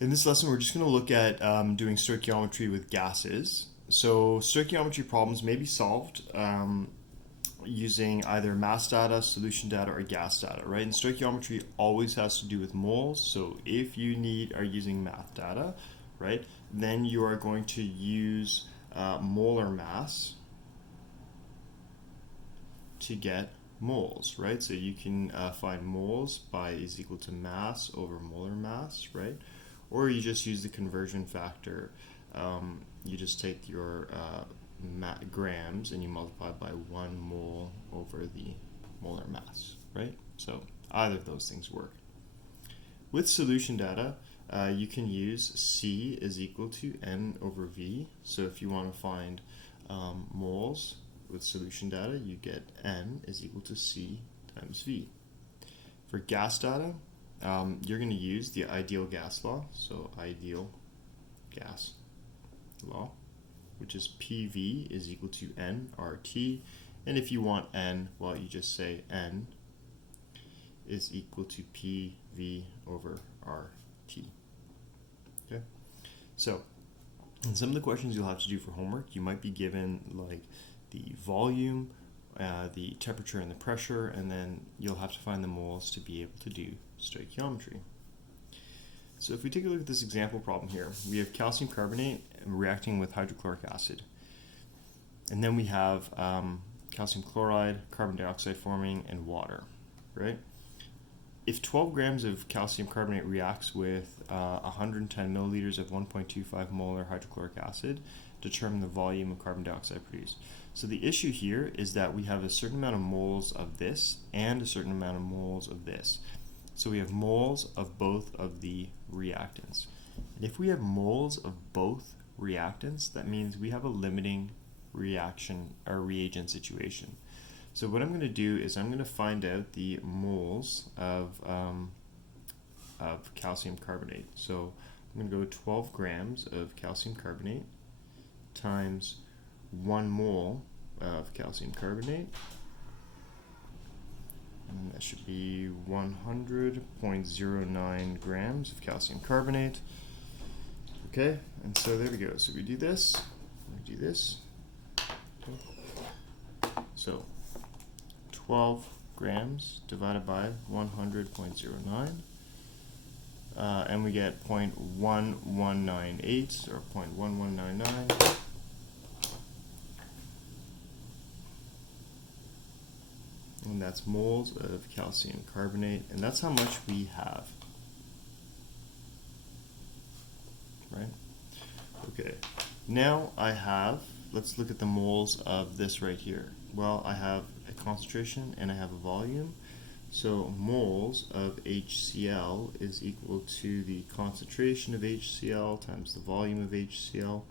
In this lesson, we're just going to look at doing stoichiometry with gases. So stoichiometry problems may be solved using either mass data, solution data, or gas data, right? And stoichiometry always has to do with moles. So if you are using math data, right, then you are going to use molar mass to get moles, right? So you can find moles by is equal to mass over molar mass, right? Or you just use the conversion factor. You just take your grams and you multiply by 1 mole over the molar mass, right? So either of those things work. With solution data, you can use C is equal to N over V. So if you want to find moles with solution data, you get N is equal to C times V. For gas data, you're going to use the ideal gas law, so ideal gas law, which is PV is equal to nRT, and if you want N, well, you just say N is equal to PV over RT. Okay, so in some of the questions you'll have to do for homework, you might be given like the volume, the temperature and the pressure, and then you'll have to find the moles to be able to do stoichiometry. So if we take a look at this example problem here, we have calcium carbonate reacting with hydrochloric acid. And then we have calcium chloride, carbon dioxide forming, and water, right? If 12 grams of calcium carbonate reacts with 110 milliliters of 1.25 molar hydrochloric acid, determine the volume of carbon dioxide produced. So the issue here is that we have a certain amount of moles of this and a certain amount of moles of this. So we have moles of both of the reactants. And if we have moles of both reactants, that means we have a limiting reaction or reagent situation. So what I'm going to do is I'm going to find out the moles of calcium carbonate. So I'm going to go 12 grams of calcium carbonate times 1 mole of calcium carbonate, and that should be 100.09 grams of calcium carbonate. Okay, and so there we go. So we do this, Okay. So 12 grams divided by 100.09, and we get 0.1198 or 0.1199. And that's moles of calcium carbonate, and that's how much we have, right? Okay, now let's look at the moles of this right here. Well, I have a concentration and I have a volume, so moles of HCl is equal to the concentration of HCl times the volume of HCl.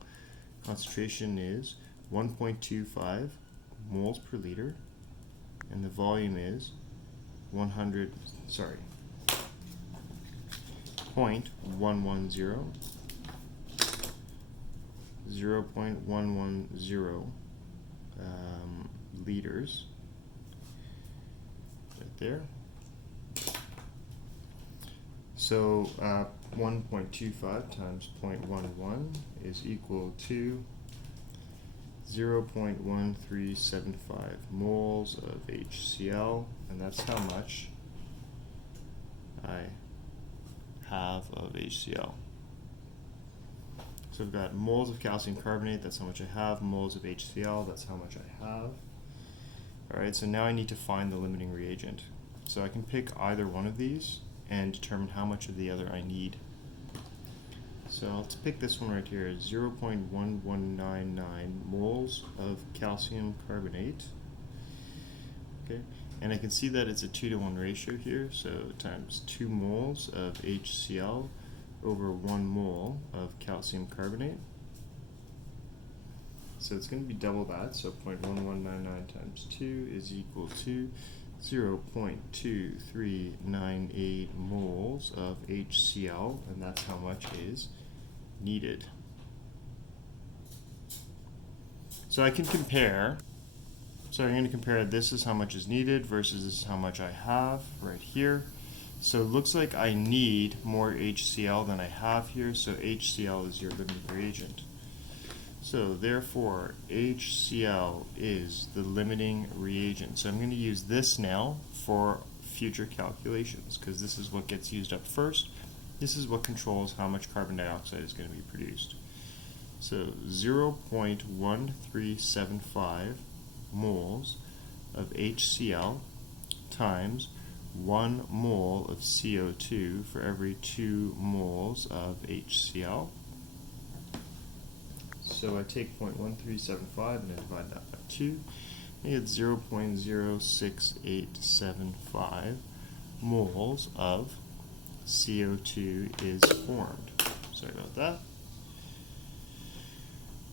Concentration is 1.25 moles per liter, and the volume is 0.110 0.110 liters, right there. So 1.25 times 0.11 is equal to 0.1375 moles of HCl, and that's how much I have of HCl. So I've got moles of calcium carbonate, that's how much I have, moles of HCl, that's how much I have. Alright, so now I need to find the limiting reagent. So I can pick either one of these and determine how much of the other I need. So let's pick this one right here, 0.1199 moles of calcium carbonate. Okay, and I can see that it's a 2-to-1 ratio here, so times 2 moles of HCl over 1 mole of calcium carbonate. So it's going to be double that, so 0.1199 times 2 is equal to 0.2398 moles of HCl, and that's how much is needed. So I can compare. So I'm going to compare this is how much is needed versus this is how much I have right here. So it looks like I need more HCl than I have here, so HCl is your limiting reagent. So therefore, HCl is the limiting reagent. So I'm going to use this now for future calculations, because this is what gets used up first. This is what controls how much carbon dioxide is going to be produced. So 0.1375 moles of HCl times 1 mole of CO2 for every 2 moles of HCl. So I take 0.1375 and I divide that by 2. I get 0.06875 moles of CO2 is formed. Sorry about that.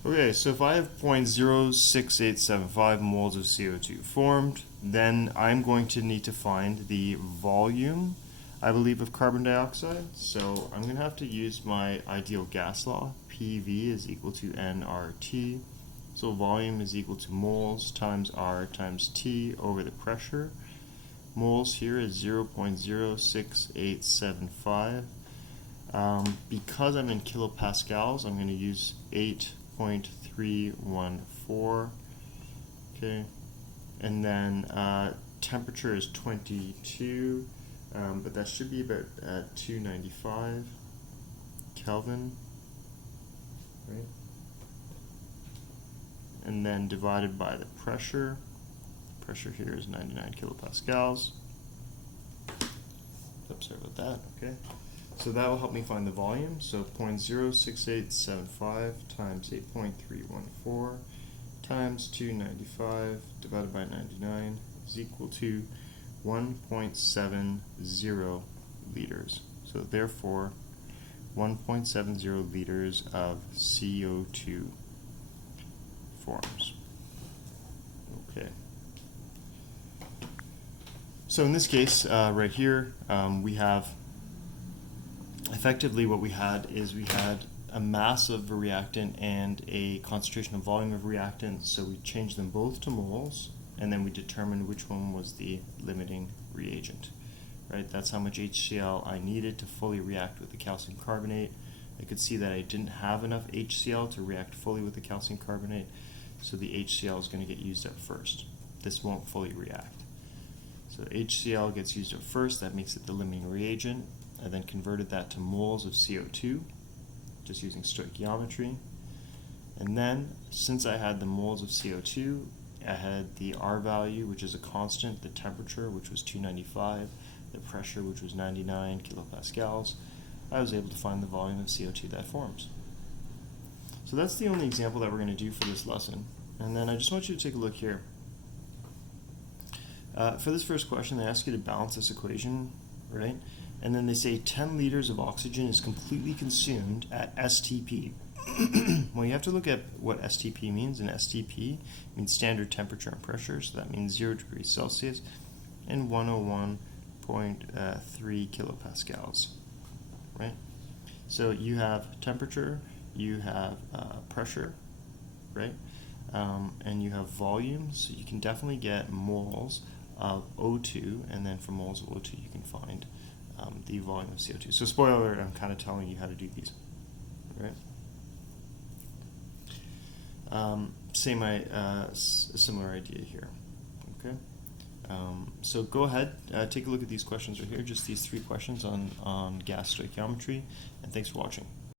Okay, so if I have 0.06875 moles of CO2 formed, then I'm going to need to find the volume, I believe, of carbon dioxide. So I'm going to have to use my ideal gas law. PV is equal to nRT. So volume is equal to moles times R times T over the pressure. Moles here is 0.06875. Because I'm in kilopascals, I'm going to use 8.314. Okay, and then temperature is 22, but that should be about 295 Kelvin, right? And then divided by the pressure. Pressure here is 99 kilopascals. Oops, sorry about that. Okay. So that will help me find the volume. So 0.06875 times 8.314 times 295 divided by 99 is equal to 1.70 liters. So therefore, 1.70 liters of CO2 forms. Okay. So in this case, right here, we have effectively what we had is we had a mass of a reactant and a concentration of volume of reactant, so we changed them both to moles, and then we determined which one was the limiting reagent. Right? That's how much HCl I needed to fully react with the calcium carbonate. I could see that I didn't have enough HCl to react fully with the calcium carbonate, so the HCl is going to get used up first. This won't fully react. So HCl gets used up first, that makes it the limiting reagent. I then converted that to moles of CO2, just using stoichiometry. And then, since I had the moles of CO2, I had the R value, which is a constant, the temperature, which was 295, the pressure, which was 99 kilopascals. I was able to find the volume of CO2 that forms. So that's the only example that we're going to do for this lesson. And then I just want you to take a look here. For this first question, they ask you to balance this equation, right? And then they say 10 liters of oxygen is completely consumed at STP. Well, you have to look at what STP means, and STP means standard temperature and pressure, so that means 0 degrees Celsius and 101.3 kilopascals, right? So you have temperature, you have pressure, right? And you have volume, so you can definitely get moles of O2, and then from moles of O2 you can find the volume of CO2. So spoiler alert, I'm kind of telling you how to do these, right? Similar idea here, okay? So go ahead, take a look at these questions right here, just these 3 questions on gas stoichiometry, and thanks for watching.